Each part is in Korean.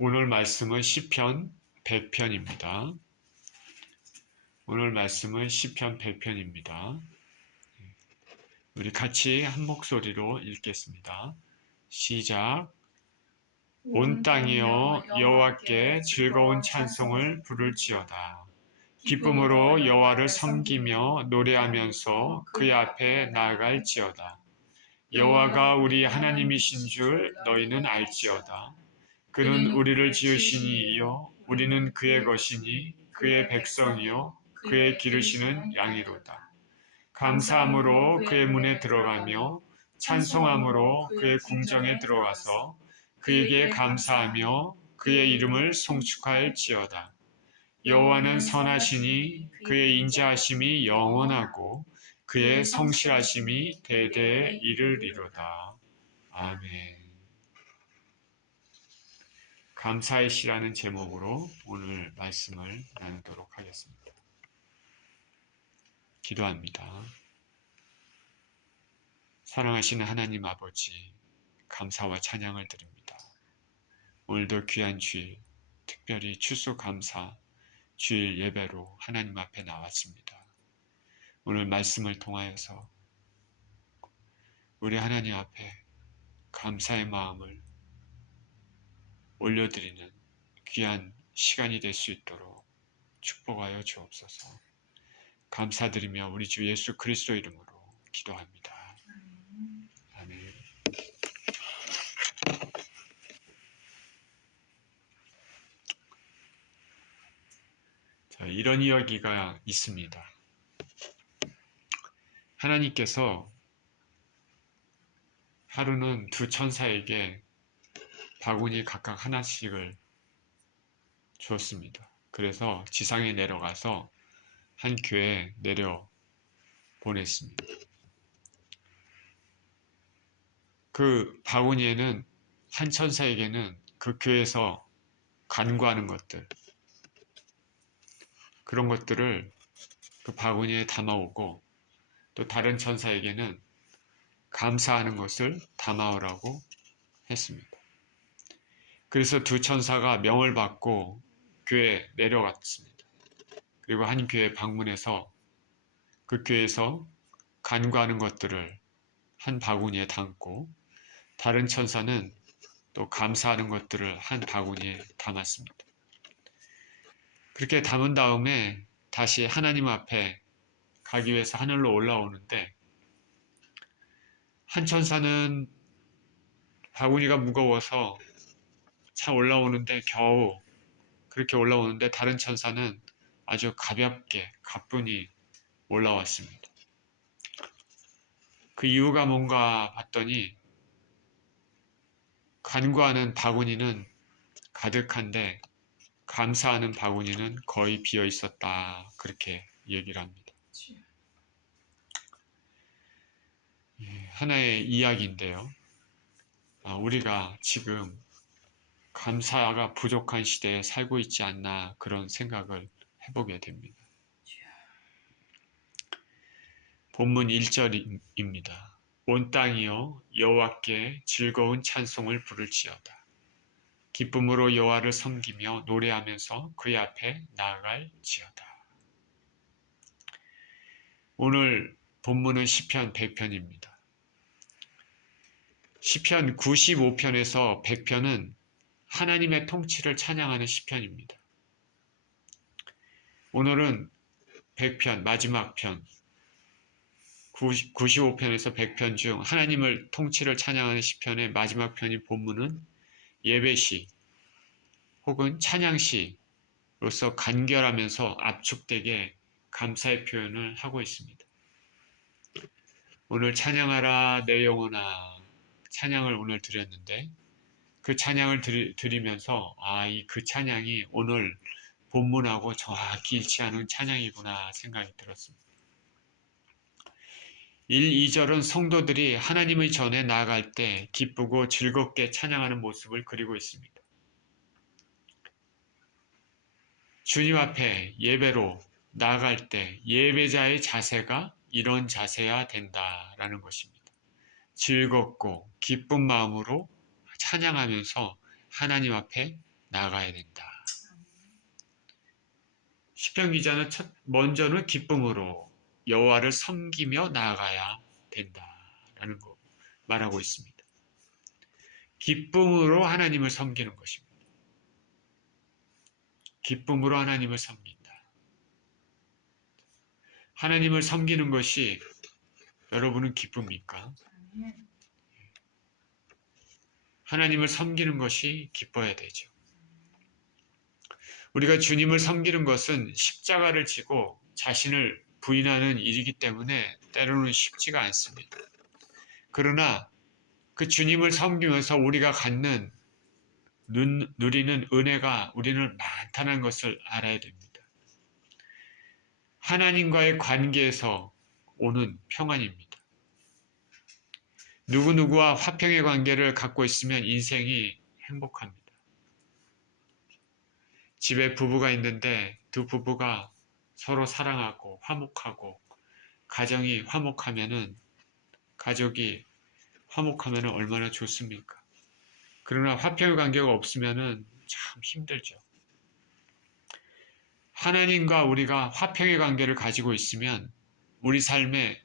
오늘 말씀은 시편 100편입니다. 오늘 말씀은 시편 100편입니다. 우리 같이 한 목소리로 읽겠습니다. 시작. 온 땅이여 여호와께 즐거운 찬송을 부를지어다. 기쁨으로 여호와를 섬기며 노래하면서 그의 앞에 나아갈지어다. 여호와가 우리 하나님이신 줄 너희는 알지어다. 그는 우리를 지으시니이요 우리는 그의 것이니 그의 백성이요 그의 기르시는 양이로다. 감사함으로 그의 문에 들어가며 찬송함으로 그의 궁정에 들어가서 그에게 감사하며 그의 이름을 송축할지어다. 여호와는 선하시니 그의 인자하심이 영원하고 그의 성실하심이 대대에 이르리로다. 아멘. 감사의 시라는 제목으로 오늘 말씀을 나누도록 하겠습니다. 기도합니다. 사랑하시는 하나님 아버지, 감사와 찬양을 드립니다. 오늘도 귀한 주일, 특별히 추수감사 주일 예배로 하나님 앞에 나왔습니다. 오늘 말씀을 통하여서 우리 하나님 앞에 감사의 마음을 올려드리는 귀한 시간이 될 수 있도록 축복하여 주옵소서. 감사드리며 우리 주 예수 그리스도 이름으로 기도합니다. 아멘. 자, 이런 이야기가 있습니다. 하나님께서 하루는 두 천사에게 바구니 각각 하나씩을 주었습니다. 그래서 지상에 내려가서 한 교회에 내려 보냈습니다. 그 바구니에는 한 천사에게는 그 교회에서 간구하는 것들, 그런 것들을 그 바구니에 담아오고 또 다른 천사에게는 감사하는 것을 담아오라고 했습니다. 그래서 두 천사가 명을 받고 교회에 내려갔습니다. 그리고 한 교회 방문해서 그 교회에서 간구하는 것들을 한 바구니에 담고 다른 천사는 또 감사하는 것들을 한 바구니에 담았습니다. 그렇게 담은 다음에 다시 하나님 앞에 가기 위해서 하늘로 올라오는데 한 천사는 바구니가 무거워서 차 올라오는데 겨우 그렇게 올라오는데 다른 천사는 아주 가볍게 가뿐히 올라왔습니다. 그 이유가 뭔가 봤더니 간구하는 바구니는 가득한데 감사하는 바구니는 거의 비어 있었다. 그렇게 얘기를 합니다. 하나의 이야기인데요. 우리가 지금 감사가 부족한 시대에 살고 있지 않나 그런 생각을 해보게 됩니다. 본문 1절입니다. 온 땅이여 여호와께 즐거운 찬송을 부를지어다. 기쁨으로 여호와를 섬기며 노래하면서 그의 앞에 나아갈지어다. 오늘 본문은 시편 100편입니다. 시편 95편에서 100편은 하나님의 통치를 찬양하는 시편입니다. 오늘은 100편, 마지막 편, 95편에서 100편 중 하나님을 통치를 찬양하는 시편의 마지막 편인 본문은 예배시 혹은 찬양시로서 간결하면서 압축되게 감사의 표현을 하고 있습니다. 오늘 찬양하라 내 영혼아 찬양을 오늘 드렸는데 그 찬양을 드리면서 그 찬양이 오늘 본문하고 정확히 일치하는 찬양이구나 생각이 들었습니다. 1, 2절은 성도들이 하나님의 전에 나아갈 때 기쁘고 즐겁게 찬양하는 모습을 그리고 있습니다. 주님 앞에 예배로 나아갈 때 예배자의 자세가 이런 자세야 된다라는 것입니다. 즐겁고 기쁜 마음으로 찬양하면서 하나님 앞에 나아가야 된다. 시편 기자는 먼저는 기쁨으로 여호와를 섬기며 나아가야 된다라는 거 말하고 있습니다. 기쁨으로 하나님을 섬기는 것입니다. 기쁨으로 하나님을 섬긴다. 하나님을 섬기는 것이 여러분은 기쁩니까? 하나님을 섬기는 것이 기뻐야 되죠. 우리가 주님을 섬기는 것은 십자가를 지고 자신을 부인하는 일이기 때문에 때로는 쉽지가 않습니다. 그러나 그 주님을 섬기면서 우리가 갖는 누리는 은혜가 우리는 많다는 것을 알아야 됩니다. 하나님과의 관계에서 오는 평안입니다. 누구누구와 화평의 관계를 갖고 있으면 인생이 행복합니다. 집에 부부가 있는데 두 부부가 서로 사랑하고 화목하고 가정이 화목하면은 가족이 화목하면은 얼마나 좋습니까? 그러나 화평의 관계가 없으면은 참 힘들죠. 하나님과 우리가 화평의 관계를 가지고 있으면 우리 삶에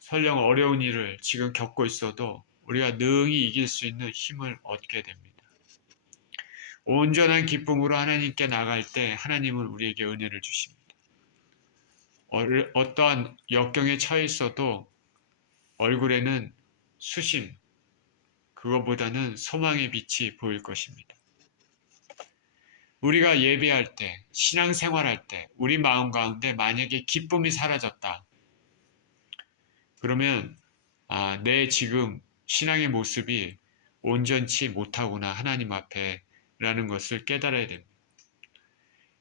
설령 어려운 일을 지금 겪고 있어도 우리가 능히 이길 수 있는 힘을 얻게 됩니다. 온전한 기쁨으로 하나님께 나갈 때 하나님은 우리에게 은혜를 주십니다. 어떠한 역경에 처해 있어도 얼굴에는 수심, 그것보다는 소망의 빛이 보일 것입니다. 우리가 예배할 때, 신앙생활할 때, 우리 마음 가운데 만약에 기쁨이 사라졌다. 그러면 내 지금 신앙의 모습이 온전치 못하구나 하나님 앞에 라는 것을 깨달아야 됩니다.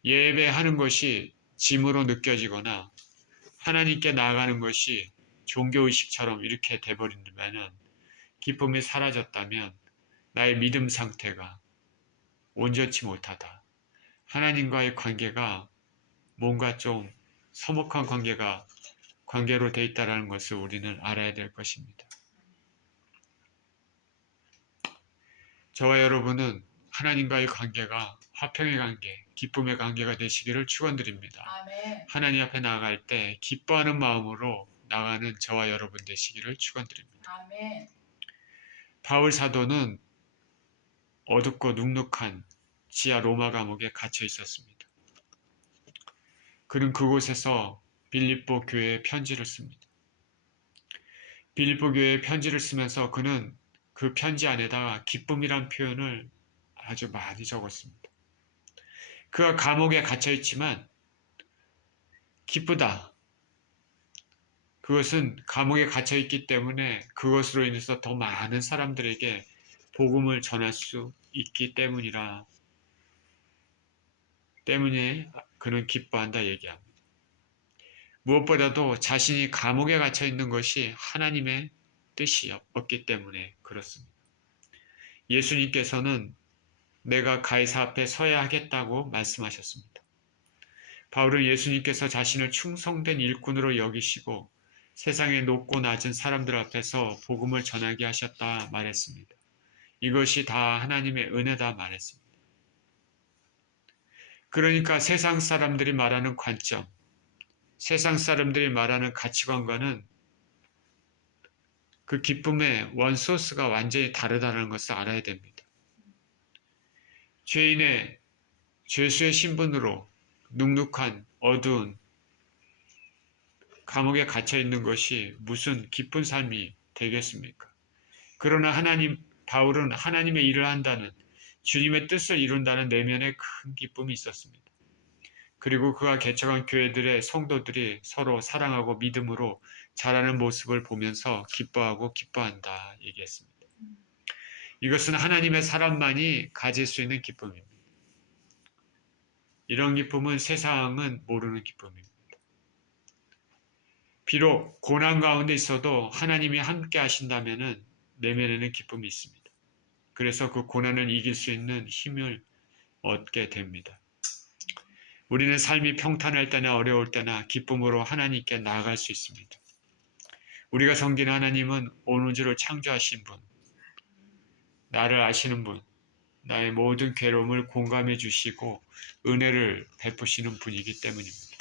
예배하는 것이 짐으로 느껴지거나 하나님께 나아가는 것이 종교의식처럼 이렇게 돼버린다면 기쁨이 사라졌다면 나의 믿음 상태가 온전치 못하다. 하나님과의 관계가 뭔가 좀 서먹한 관계로 돼 있다는 것을 우리는 알아야 될 것입니다. 저와 여러분은 하나님과의 관계가 화평의 관계, 기쁨의 관계가 되시기를 축원드립니다. 아멘. 하나님 앞에 나아갈 때 기뻐하는 마음으로 나가는 저와 여러분 되시기를 축원드립니다. 아멘. 바울 사도는 어둡고 눅눅한 지하 로마 감옥에 갇혀 있었습니다. 그는 그곳에서 빌립보 교회에 편지를 씁니다. 빌립보 교회에 편지를 쓰면서 그는 그 편지 안에다가 기쁨이란 표현을 아주 많이 적었습니다. 그가 감옥에 갇혀 있지만 기쁘다. 그것은 감옥에 갇혀 있기 때문에 그것으로 인해서 더 많은 사람들에게 복음을 전할 수 있기 때문에 그는 기뻐한다 얘기합니다. 무엇보다도 자신이 감옥에 갇혀 있는 것이 하나님의 뜻이었기 때문에 그렇습니다. 예수님께서는 내가 가이사 앞에 서야 하겠다고 말씀하셨습니다. 바울은 예수님께서 자신을 충성된 일꾼으로 여기시고 세상의 높고 낮은 사람들 앞에서 복음을 전하게 하셨다 말했습니다. 이것이 다 하나님의 은혜다 말했습니다. 그러니까 세상 사람들이 말하는 관점, 세상 사람들이 말하는 가치관과는 그 기쁨의 원소스가 완전히 다르다는 것을 알아야 됩니다. 죄인의 죄수의 신분으로 눅눅한 어두운 감옥에 갇혀 있는 것이 무슨 기쁜 삶이 되겠습니까? 그러나 바울은 하나님의 일을 한다는 주님의 뜻을 이룬다는 내면에 큰 기쁨이 있었습니다. 그리고 그가 개척한 교회들의 성도들이 서로 사랑하고 믿음으로 자라는 모습을 보면서 기뻐한다 얘기했습니다. 이것은 하나님의 사람만이 가질 수 있는 기쁨입니다. 이런 기쁨은 세상은 모르는 기쁨입니다. 비록 고난 가운데 있어도 하나님이 함께 하신다면 내면에는 기쁨이 있습니다. 그래서 그 고난을 이길 수 있는 힘을 얻게 됩니다. 우리는 삶이 평탄할 때나 어려울 때나 기쁨으로 하나님께 나아갈 수 있습니다. 우리가 섬기는 하나님은 온 우주를 창조하신 분, 나를 아시는 분, 나의 모든 괴로움을 공감해 주시고 은혜를 베푸시는 분이기 때문입니다.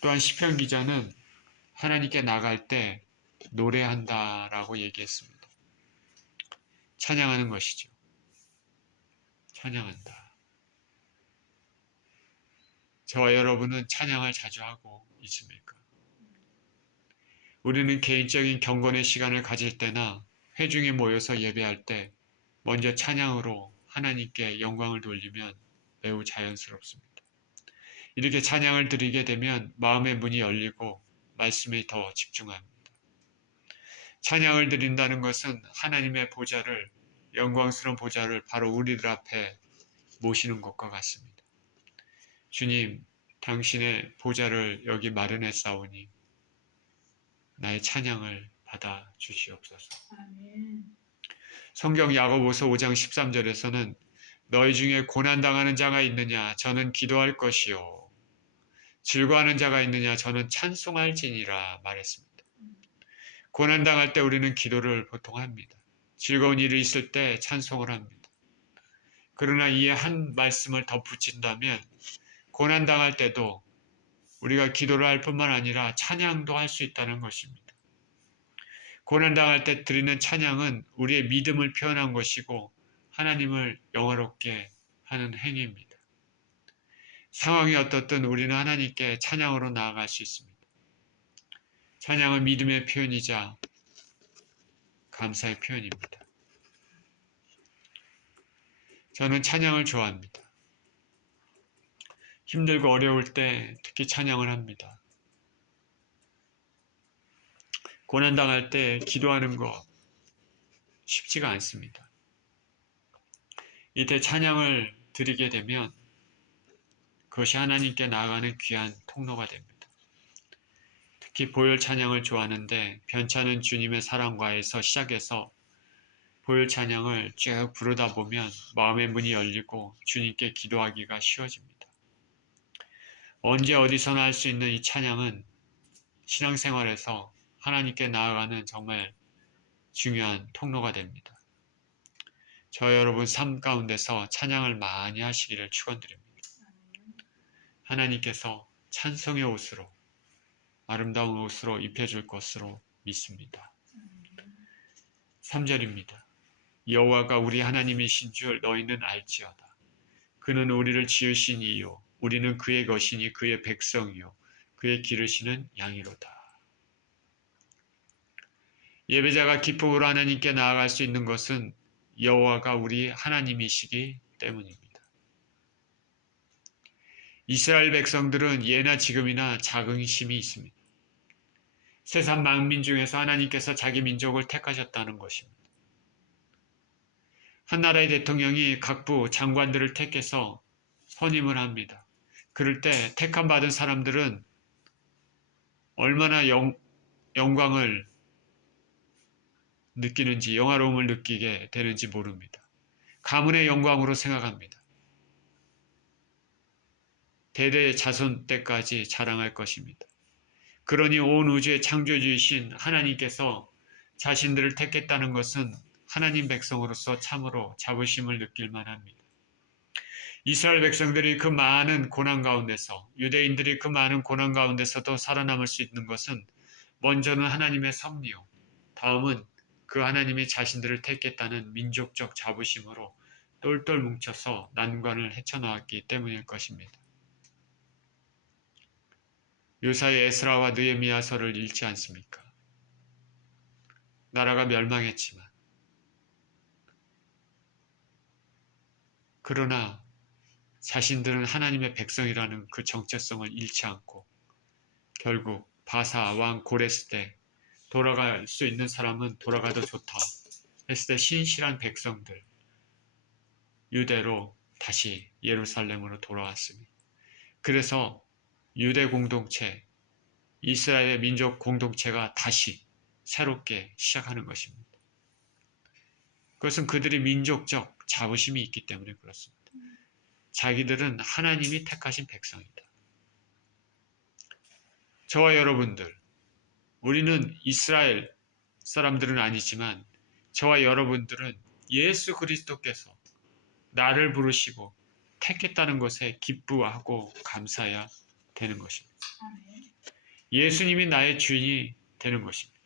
또한 시편 기자는 하나님께 나갈 때 노래한다라고 얘기했습니다. 찬양하는 것이죠. 찬양한다. 저와 여러분은 찬양을 자주 하고 있습니까? 우리는 개인적인 경건의 시간을 가질 때나 회중에 모여서 예배할 때 먼저 찬양으로 하나님께 영광을 돌리면 매우 자연스럽습니다. 이렇게 찬양을 드리게 되면 마음의 문이 열리고 말씀에 더 집중합니다. 찬양을 드린다는 것은 하나님의 보좌를, 영광스러운 보좌를 바로 우리들 앞에 모시는 것과 같습니다. 주님, 당신의 보좌를 여기 마련했사오니 나의 찬양을 받아 주시옵소서. 성경 야고보서 5장 13절에서는 너희 중에 고난당하는 자가 있느냐 저는 기도할 것이요 즐거워하는 자가 있느냐 저는 찬송할지니라 말했습니다. 고난당할 때 우리는 기도를 보통 합니다. 즐거운 일이 있을 때 찬송을 합니다. 그러나 이에 한 말씀을 덧붙인다면 고난당할 때도 우리가 기도를 할 뿐만 아니라 찬양도 할 수 있다는 것입니다. 고난당할 때 드리는 찬양은 우리의 믿음을 표현한 것이고 하나님을 영화롭게 하는 행위입니다. 상황이 어떻든 우리는 하나님께 찬양으로 나아갈 수 있습니다. 찬양은 믿음의 표현이자 감사의 표현입니다. 저는 찬양을 좋아합니다. 힘들고 어려울 때 특히 찬양을 합니다. 고난당할 때 기도하는 거 쉽지가 않습니다. 이때 찬양을 드리게 되면 그것이 하나님께 나아가는 귀한 통로가 됩니다. 특히 보혈 찬양을 좋아하는데 변찮은 주님의 사랑과에서 시작해서 보혈 찬양을 쭉 부르다 보면 마음의 문이 열리고 주님께 기도하기가 쉬워집니다. 언제 어디서나 할 수 있는 이 찬양은 신앙생활에서 하나님께 나아가는 정말 중요한 통로가 됩니다. 저 여러분 삶 가운데서 찬양을 많이 하시기를 축원드립니다. 하나님께서 찬송의 옷으로 아름다운 옷으로 입혀줄 것으로 믿습니다. 3절입니다. 여호와가 우리 하나님이신 줄 너희는 알지어다. 그는 우리를 지으신 이요 우리는 그의 것이니 그의 백성이요 그의 기르시는 양이로다. 예배자가 기쁨으로 하나님께 나아갈 수 있는 것은 여호와가 우리 하나님이시기 때문입니다. 이스라엘 백성들은 예나 지금이나 자긍심이 있습니다. 세상 만민 중에서 하나님께서 자기 민족을 택하셨다는 것입니다. 한 나라의 대통령이 각부 장관들을 택해서 선임을 합니다. 그럴 때 택함 받은 사람들은 얼마나 영광을 느끼는지, 영화로움을 느끼게 되는지 모릅니다. 가문의 영광으로 생각합니다. 대대 자손 때까지 자랑할 것입니다. 그러니 온 우주의 창조주이신 하나님께서 자신들을 택했다는 것은 하나님 백성으로서 참으로 자부심을 느낄 만합니다. 이스라엘 백성들이 그 많은 고난 가운데서, 유대인들이 그 많은 고난 가운데서도 살아남을 수 있는 것은 먼저는 하나님의 섭리요, 다음은 그 하나님이 자신들을 택했다는 민족적 자부심으로 똘똘 뭉쳐서 난관을 헤쳐나왔기 때문일 것입니다. 요사의 에스라와 느헤미야서를 읽지 않습니까? 나라가 멸망했지만 그러나 자신들은 하나님의 백성이라는 그 정체성을 잃지 않고 결국 바사 왕 고레스 때 돌아갈 수 있는 사람은 돌아가도 좋다 했을 때 신실한 백성들 유대로 다시 예루살렘으로 돌아왔습니다. 그래서 유대 공동체, 이스라엘의 민족 공동체가 다시 새롭게 시작하는 것입니다. 그것은 그들이 민족적 자부심이 있기 때문에 그렇습니다. 자기들은 하나님이 택하신 백성이다. 저와 여러분들, 우리는 이스라엘 사람들은 아니지만 저와 여러분들은 예수 그리스도께서 나를 부르시고 택했다는 것에 기쁘하고 감사해야 되는 것입니다. 예수님이 나의 주인이 되는 것입니다.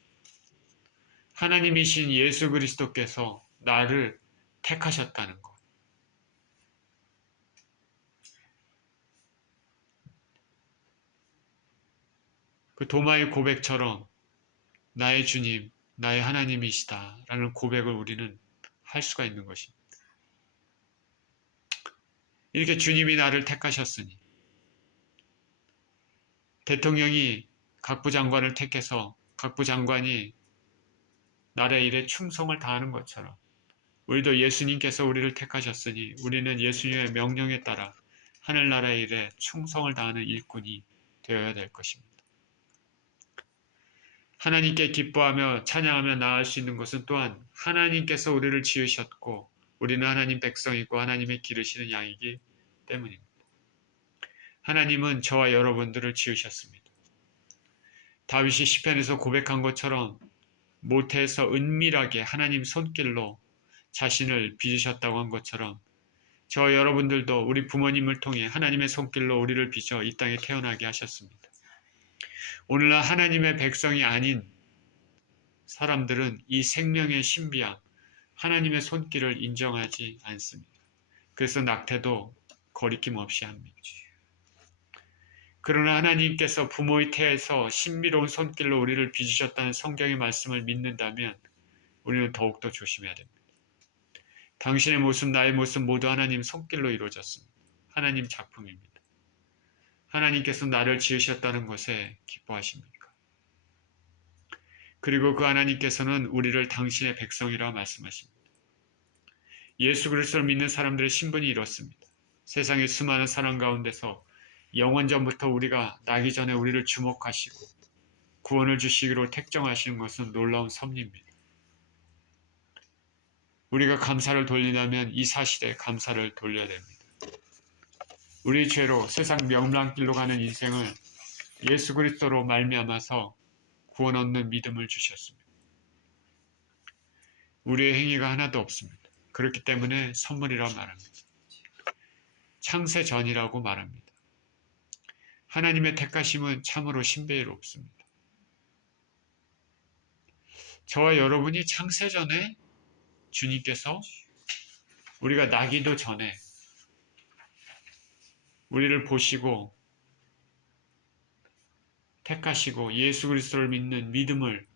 하나님이신 예수 그리스도께서 나를 택하셨다는 것. 그 도마의 고백처럼 나의 주님, 나의 하나님이시다 라는 고백을 우리는 할 수가 있는 것입니다. 이렇게 주님이 나를 택하셨으니 대통령이 각부 장관을 택해서 각부 장관이 나라의 일에 충성을 다하는 것처럼 우리도 예수님께서 우리를 택하셨으니 우리는 예수님의 명령에 따라 하늘나라의 일에 충성을 다하는 일꾼이 되어야 될 것입니다. 하나님께 기뻐하며 찬양하며 나아갈 수 있는 것은 또한 하나님께서 우리를 지으셨고 우리는 하나님 백성이고 하나님의 기르시는 양이기 때문입니다. 하나님은 저와 여러분들을 지으셨습니다. 다윗이 시편에서 고백한 것처럼 모태에서 은밀하게 하나님 손길로 자신을 빚으셨다고 한 것처럼 저와 여러분들도 우리 부모님을 통해 하나님의 손길로 우리를 빚어 이 땅에 태어나게 하셨습니다. 오늘날 하나님의 백성이 아닌 사람들은 이 생명의 신비함, 하나님의 손길을 인정하지 않습니다. 그래서 낙태도 거리낌 없이 합니다. 그러나 하나님께서 부모의 태에서 신비로운 손길로 우리를 빚으셨다는 성경의 말씀을 믿는다면 우리는 더욱더 조심해야 됩니다. 당신의 모습, 나의 모습 모두 하나님 손길로 이루어졌습니다. 하나님 작품입니다. 하나님께서 나를 지으셨다는 것에 기뻐하십니까? 그리고 그 하나님께서는 우리를 당신의 백성이라 말씀하십니다. 예수 그리스도를 믿는 사람들의 신분이 이렇습니다. 세상의 수많은 사람 가운데서 영원전부터 우리가 나기 전에 우리를 주목하시고 구원을 주시기로 택정하시는 것은 놀라운 섭리입니다. 우리가 감사를 돌린다면 이 사실에 감사를 돌려야 됩니다. 우리의 죄로 세상 명랑길로 가는 인생을 예수 그리스도로 말미암아서 구원 얻는 믿음을 주셨습니다. 우리의 행위가 하나도 없습니다. 그렇기 때문에 선물이라 말합니다. 창세 전이라고 말합니다. 하나님의 택하심은 참으로 신비롭습니다. 저와 여러분이 창세 전에 주님께서 우리가 나기도 전에 우리를 보시고 택하시고 예수 그리스도를 믿는 믿음을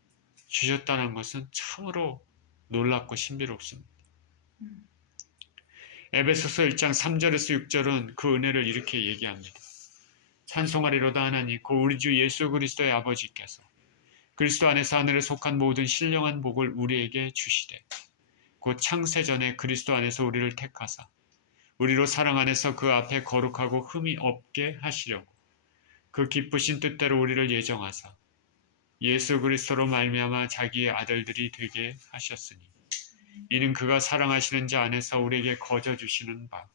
주셨다는 것은 참으로 놀랍고 신비롭습니다. 에베소서 1장 3절에서 6절은 그 은혜를 이렇게 얘기합니다. 찬송하리로다 하나님 곧 우리 주 예수 그리스도의 아버지께서 그리스도 안에서 하늘에 속한 모든 신령한 복을 우리에게 주시되 곧 창세전에 그리스도 안에서 우리를 택하사 우리로 사랑 안에서 그 앞에 거룩하고 흠이 없게 하시려고 그 기쁘신 뜻대로 우리를 예정하사 예수 그리스도로 말미암아 자기의 아들들이 되게 하셨으니 이는 그가 사랑하시는 자 안에서 우리에게 거저 주시는 바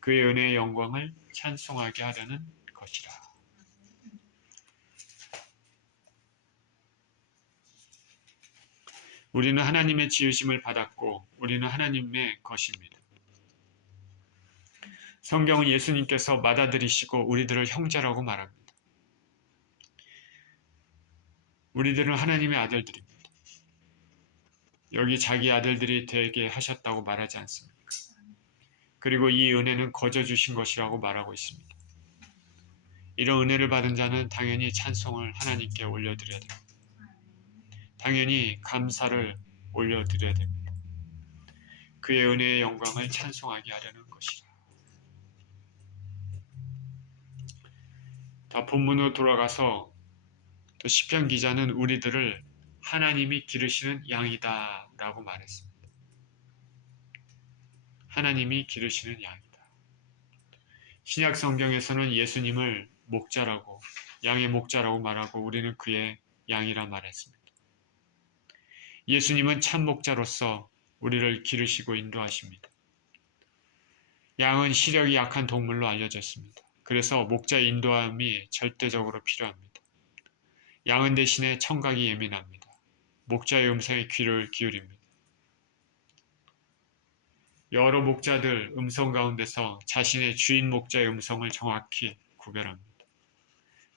그의 은혜의 영광을 찬송하게 하려는 것이라. 우리는 하나님의 지으심을 받았고 우리는 하나님의 것입니다. 성경은 예수님께서 맏아들이시고 우리들을 형제라고 말합니다. 우리들은 하나님의 아들들입니다. 여기 자기 아들들이 되게 하셨다고 말하지 않습니까? 그리고 이 은혜는 거저 주신 것이라고 말하고 있습니다. 이런 은혜를 받은 자는 당연히 찬송을 하나님께 올려드려야 됩니다. 당연히 감사를 올려드려야 됩니다. 그의 은혜의 영광을 찬송하게 하려는 것이라. 다 본문으로 돌아가서 또 시편 기자는 우리들을 하나님이 기르시는 양이다 라고 말했습니다. 하나님이 기르시는 양이다. 신약 성경에서는 예수님을 목자라고 양의 목자라고 말하고 우리는 그의 양이라 말했습니다. 예수님은 참 목자로서 우리를 기르시고 인도하십니다. 양은 시력이 약한 동물로 알려졌습니다. 그래서 목자의 인도함이 절대적으로 필요합니다. 양은 대신에 청각이 예민합니다. 목자의 음성에 귀를 기울입니다. 여러 목자들 음성 가운데서 자신의 주인 목자의 음성을 정확히 구별합니다.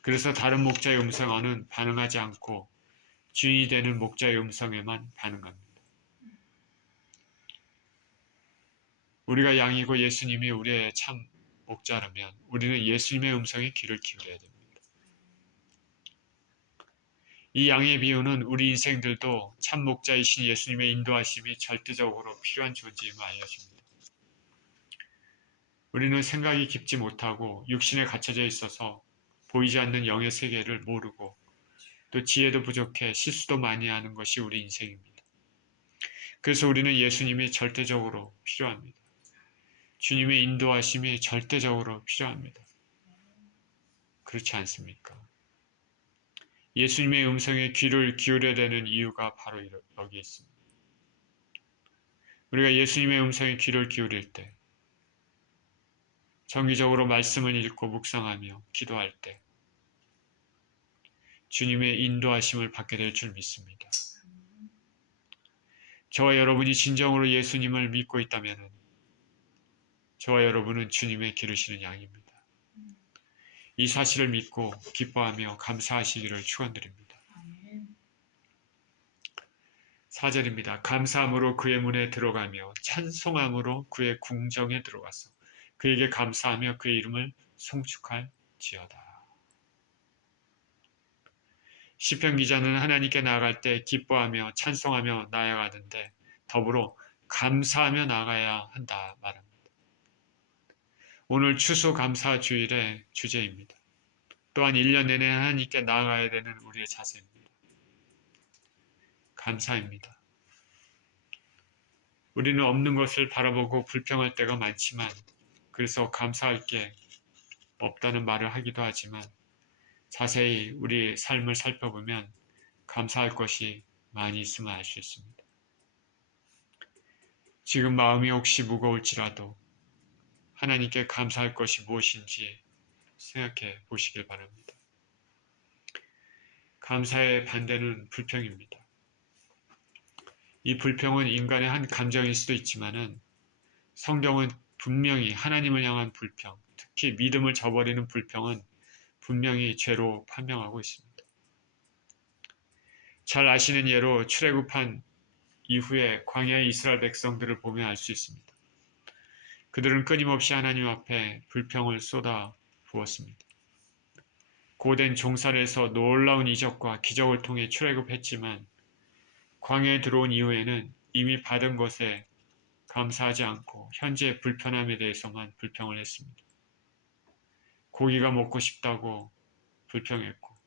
그래서 다른 목자의 음성에는 반응하지 않고 주인이 되는 목자의 음성에만 반응합니다. 우리가 양이고 예수님이 우리의 참 목자라면 우리는 예수님의 음성에 귀를 기울여야 됩니다. 이 양의 비유는 우리 인생들도 참 목자이신 예수님의 인도하심이 절대적으로 필요한 존재임을 알려줍니다. 우리는 생각이 깊지 못하고 육신에 갇혀져 있어서 보이지 않는 영의 세계를 모르고 또 지혜도 부족해 실수도 많이 하는 것이 우리 인생입니다. 그래서 우리는 예수님이 절대적으로 필요합니다. 주님의 인도하심이 절대적으로 필요합니다. 그렇지 않습니까? 예수님의 음성에 귀를 기울여야 되는 이유가 바로 여기 있습니다. 우리가 예수님의 음성에 귀를 기울일 때, 정기적으로 말씀을 읽고 묵상하며 기도할 때 주님의 인도하심을 받게 될 줄 믿습니다. 저와 여러분이 진정으로 예수님을 믿고 있다면 저와 여러분은 주님의 기르시는 양입니다. 이 사실을 믿고 기뻐하며 감사하시기를 축원드립니다. 4절입니다. 감사함으로 그의 문에 들어가며 찬송함으로 그의 궁정에 들어가서 그에게 감사하며 그의 이름을 송축할지어다. 시편 기자는 하나님께 나아갈 때 기뻐하며 찬송하며 나아가는데 더불어 감사하며 나아가야 한다 말합니다. 오늘 추수감사주일의 주제입니다. 또한 1년 내내 하나님께 나아가야 되는 우리의 자세입니다. 감사입니다. 우리는 없는 것을 바라보고 불평할 때가 많지만 그래서 감사할 게 없다는 말을 하기도 하지만 자세히 우리 삶을 살펴보면 감사할 것이 많이 있음을 알 수 있습니다. 지금 마음이 혹시 무거울지라도 하나님께 감사할 것이 무엇인지 생각해 보시길 바랍니다. 감사의 반대는 불평입니다. 이 불평은 인간의 한 감정일 수도 있지만은 성경은 분명히 하나님을 향한 불평, 특히 믿음을 저버리는 불평은 분명히 죄로 판명하고 있습니다. 잘 아시는 예로 출애굽한 이후에 광야의 이스라엘 백성들을 보면 알 수 있습니다. 그들은 끊임없이 하나님 앞에 불평을 쏟아 부었습니다. 고된 종살에서 놀라운 이적과 기적을 통해 출애굽했지만 광야에 들어온 이후에는 이미 받은 것에 감사하지 않고 현재의 불편함에 대해서만 불평을 했습니다. 고기가 먹고 싶다고 불평했고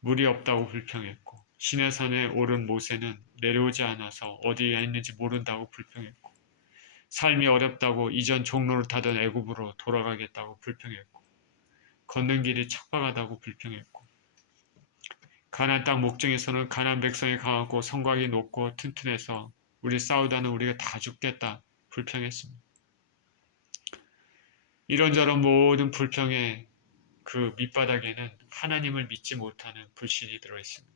물이 없다고 불평했고 시내산에 오른 모세는 내려오지 않아서 어디에 있는지 모른다고 불평했고 삶이 어렵다고 이전 종로를 타던 애굽으로 돌아가겠다고 불평했고 걷는 길이 척박하다고 불평했고 가나안 땅 목정에서는 가나안 백성이 강하고 성곽이 높고 튼튼해서 우리 싸우다는 우리가 다 죽겠다 불평했습니다. 이런저런 모든 불평의 그 밑바닥에는 하나님을 믿지 못하는 불신이 들어있습니다.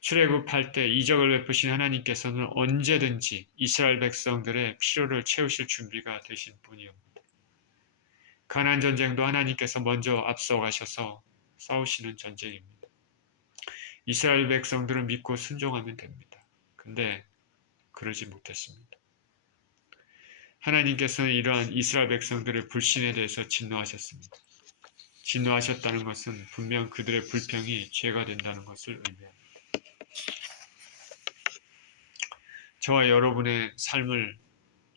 출애굽할 때 이적을 베푸신 하나님께서는 언제든지 이스라엘 백성들의 필요를 채우실 준비가 되신 분이옵니다. 가나안 전쟁도 하나님께서 먼저 앞서가셔서 싸우시는 전쟁입니다. 이스라엘 백성들은 믿고 순종하면 됩니다. 근데 그러지 못했습니다. 하나님께서는 이러한 이스라엘 백성들의 불신에 대해서 진노하셨습니다. 진노하셨다는 것은 분명 그들의 불평이 죄가 된다는 것을 의미합니다. 저와 여러분의 삶을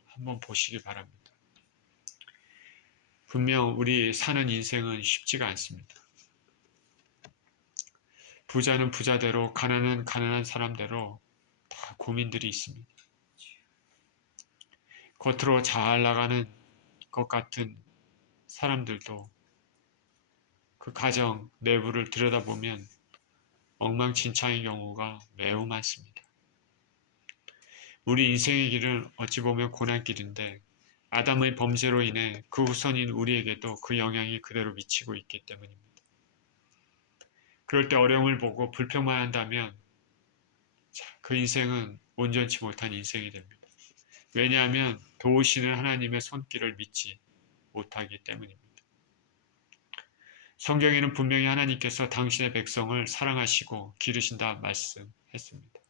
한번 보시기 바랍니다. 분명 우리 사는 인생은 쉽지가 않습니다. 부자는 부자대로, 가난은 가난한 사람대로 다 고민들이 있습니다. 겉으로 잘 나가는 것 같은 사람들도 그 가정 내부를 들여다보면 엉망진창의 경우가 매우 많습니다. 우리 인생의 길은 어찌 보면 고난길인데 아담의 범죄로 인해 그 후손인 우리에게도 그 영향이 그대로 미치고 있기 때문입니다. 그럴 때 어려움을 보고 불평만 한다면 자, 그 인생은 온전치 못한 인생이 됩니다. 왜냐하면 도우시는 하나님의 손길을 믿지 못하기 때문입니다. 성경에는 분명히 하나님께서 당신의 백성을 사랑하시고 기르신다 말씀했습니다.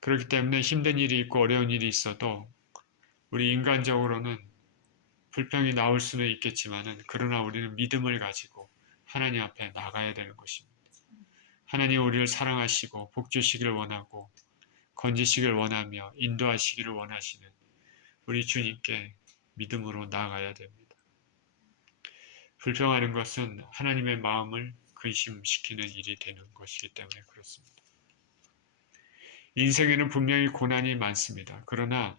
그렇기 때문에 힘든 일이 있고 어려운 일이 있어도 우리 인간적으로는 불평이 나올 수는 있겠지만은 그러나 우리는 믿음을 가지고 하나님 앞에 나가야 되는 것입니다. 하나님 우리를 사랑하시고 복 주시기를 원하고 건지시기를 원하며 인도하시기를 원하시는 우리 주님께 믿음으로 나아가야 됩니다. 불평하는 것은 하나님의 마음을 근심시키는 일이 되는 것이기 때문에 그렇습니다. 인생에는 분명히 고난이 많습니다. 그러나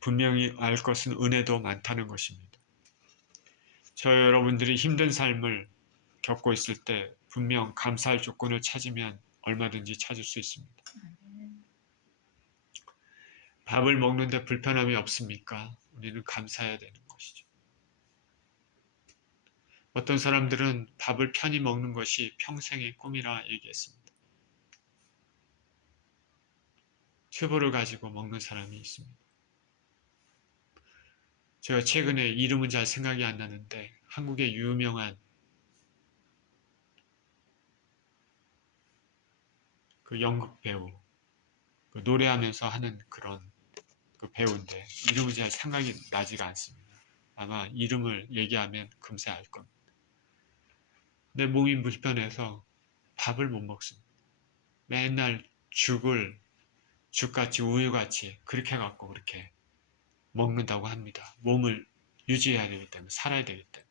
분명히 알 것은 은혜도 많다는 것입니다. 저 여러분들이 힘든 삶을 겪고 있을 때 분명 감사할 조건을 찾으면 얼마든지 찾을 수 있습니다. 밥을 먹는데 불편함이 없습니까? 우리는 감사해야 되는 것이죠. 어떤 사람들은 밥을 편히 먹는 것이 평생의 꿈이라 얘기했습니다. 튜브를 가지고 먹는 사람이 있습니다. 제가 최근에 이름은 잘 생각이 안 나는데 한국의 유명한 그 연극 배우, 그 노래하면서 하는 그런 그 배우인데 이름은 잘 생각이 나지가 않습니다. 아마 이름을 얘기하면 금세 알 겁니다. 내 몸이 불편해서 밥을 못 먹습니다. 맨날 죽같이 우유같이 그렇게 갖고 그렇게 먹는다고 합니다. 몸을 유지해야 되기 때문에 살아야 되기 때문에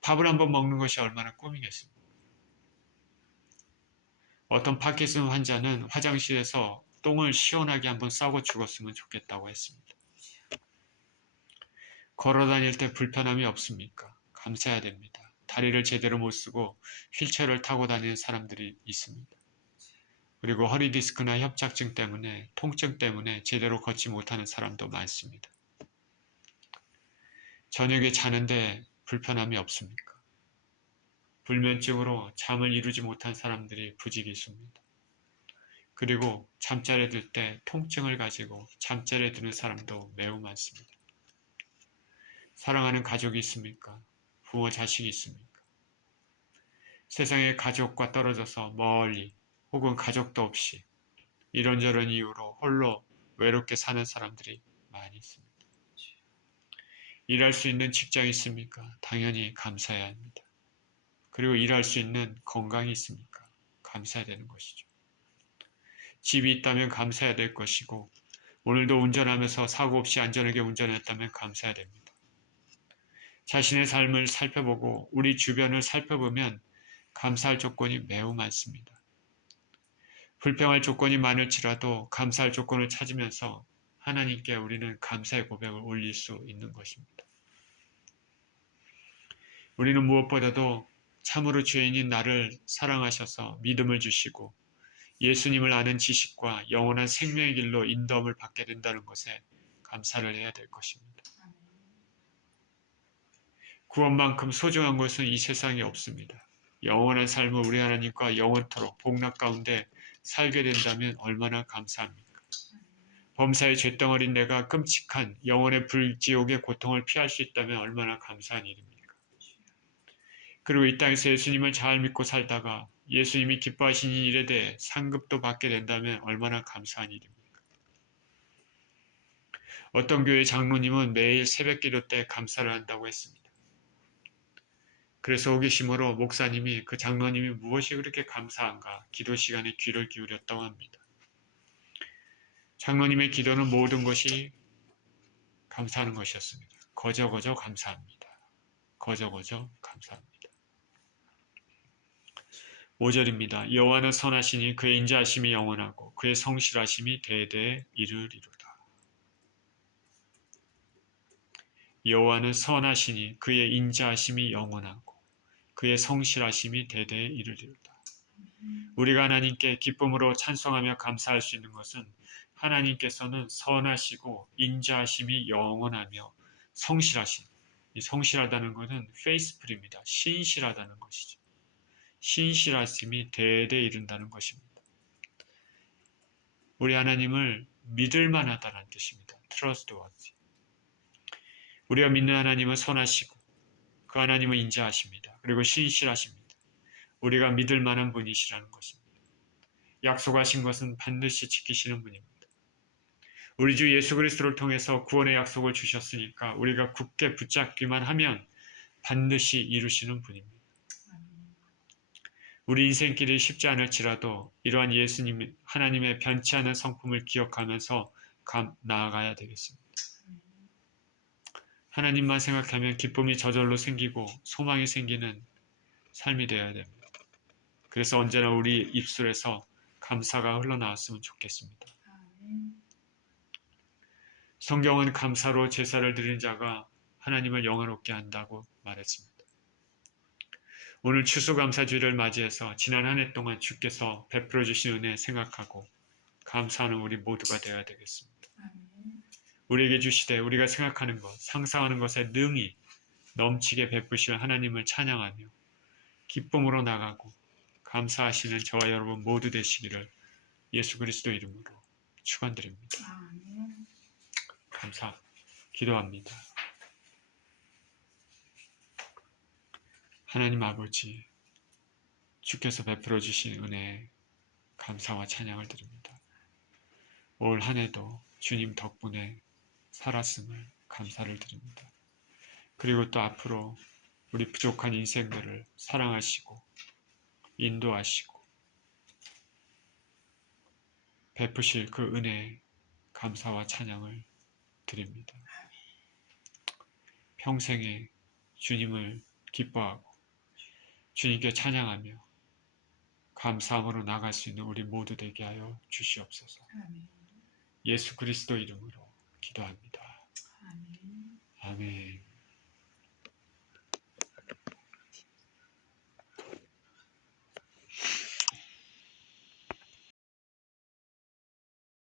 밥을 한번 먹는 것이 얼마나 꿈이겠습니까? 어떤 파킨슨 환자는 화장실에서 똥을 시원하게 한번 싸고 죽었으면 좋겠다고 했습니다. 걸어 다닐 때 불편함이 없습니까? 감사해야 됩니다. 다리를 제대로 못 쓰고 휠체어를 타고 다니는 사람들이 있습니다. 그리고 허리 디스크나 협착증 때문에 통증 때문에 제대로 걷지 못하는 사람도 많습니다. 저녁에 자는데 불편함이 없습니까? 불면증으로 잠을 이루지 못한 사람들이 부지기수입니다. 그리고 잠자리에 들 때 통증을 가지고 잠자리에 드는 사람도 매우 많습니다. 사랑하는 가족이 있습니까? 부모 자식이 있습니까? 세상에 가족과 떨어져서 멀리 혹은 가족도 없이 이런저런 이유로 홀로 외롭게 사는 사람들이 많이 있습니다. 일할 수 있는 직장이 있습니까? 당연히 감사해야 합니다. 그리고 일할 수 있는 건강이 있습니까? 감사해야 되는 것이죠. 집이 있다면 감사해야 될 것이고 오늘도 운전하면서 사고 없이 안전하게 운전했다면 감사해야 됩니다. 자신의 삶을 살펴보고 우리 주변을 살펴보면 감사할 조건이 매우 많습니다. 불평할 조건이 많을지라도 감사할 조건을 찾으면서 하나님께 우리는 감사의 고백을 올릴 수 있는 것입니다. 우리는 무엇보다도 참으로 죄인인 나를 사랑하셔서 믿음을 주시고 예수님을 아는 지식과 영원한 생명의 길로 인도함을 받게 된다는 것에 감사를 해야 될 것입니다. 구원만큼 소중한 것은 이 세상에 없습니다. 영원한 삶을 우리 하나님과 영원토록 복락 가운데 살게 된다면 얼마나 감사합니까? 범사의 쇳덩어린 내가 끔찍한 영원의 불지옥의 고통을 피할 수 있다면 얼마나 감사한 일입니까? 그리고 이 땅에서 예수님을 잘 믿고 살다가 예수님이 기뻐하시는 일에 대해 상급도 받게 된다면 얼마나 감사한 일입니까? 어떤 교회 장로님은 매일 새벽기도 때 감사를 한다고 했습니다. 그래서 호기심으로 목사님이 그 장로님이 무엇이 그렇게 감사한가 기도 시간에 귀를 기울였다고 합니다. 장로님의 기도는 모든 것이 감사하는 것이었습니다. 거저거저 감사합니다. 거저거저 감사합니다. 5절입니다. 여호와는 선하시니 그의 인자하심이 영원하고 그의 성실하심이 대대에 이르리로다. 여호와는 선하시니 그의 인자하심이 영원하고 그의 성실하심이 대대에 이르리로다. 우리가 하나님께 기쁨으로 찬송하며 감사할 수 있는 것은 하나님께서는 선하시고 인자하심이 영원하며 성실하신, 이 성실하다는 것은 페이스풀입니다. 신실하다는 것이죠. 신실하심이 대대 이른다는 것입니다. 우리 하나님을 믿을 만하다는 뜻입니다. trustworthy. 우리가 믿는 하나님은 선하시고 그 하나님은 인자하십니다. 그리고 신실하십니다. 우리가 믿을 만한 분이시라는 것입니다. 약속하신 것은 반드시 지키시는 분입니다. 우리 주 예수 그리스도를 통해서 구원의 약속을 주셨으니까 우리가 굳게 붙잡기만 하면 반드시 이루시는 분입니다. 우리 인생길이 쉽지 않을지라도 이러한 예수님, 하나님의 변치 않은 성품을 기억하면서 나아가야 되겠습니다. 하나님만 생각하면 기쁨이 저절로 생기고 소망이 생기는 삶이 되어야 됩니다. 그래서 언제나 우리 입술에서 감사가 흘러나왔으면 좋겠습니다. 성경은 감사로 제사를 드린 자가 하나님을 영화롭게 한다고 말했습니다. 오늘 추수감사주일을 맞이해서 지난 한 해 동안 주께서 베풀어 주신 은혜 생각하고 감사하는 우리 모두가 되어야 되겠습니다. 우리에게 주시되 우리가 생각하는 것, 상상하는 것에 능히 넘치게 베푸실 하나님을 찬양하며 기쁨으로 나가고 감사하시는 저와 여러분 모두 되시기를 예수 그리스도 이름으로 축원드립니다. 감사, 기도합니다. 하나님 아버지, 주께서 베풀어 주신 은혜에 감사와 찬양을 드립니다. 올 한 해도 주님 덕분에 살았음을 감사를 드립니다. 그리고 또 앞으로 우리 부족한 인생들을 사랑하시고 인도하시고 베푸실 그 은혜에 감사와 찬양을 드립니다. 평생에 주님을 기뻐하고 주님께 찬양하며 감사함으로 나갈 수 있는 우리 모두 되게 하여 주시옵소서. 예수 그리스도 이름으로 기도합니다. 아멘.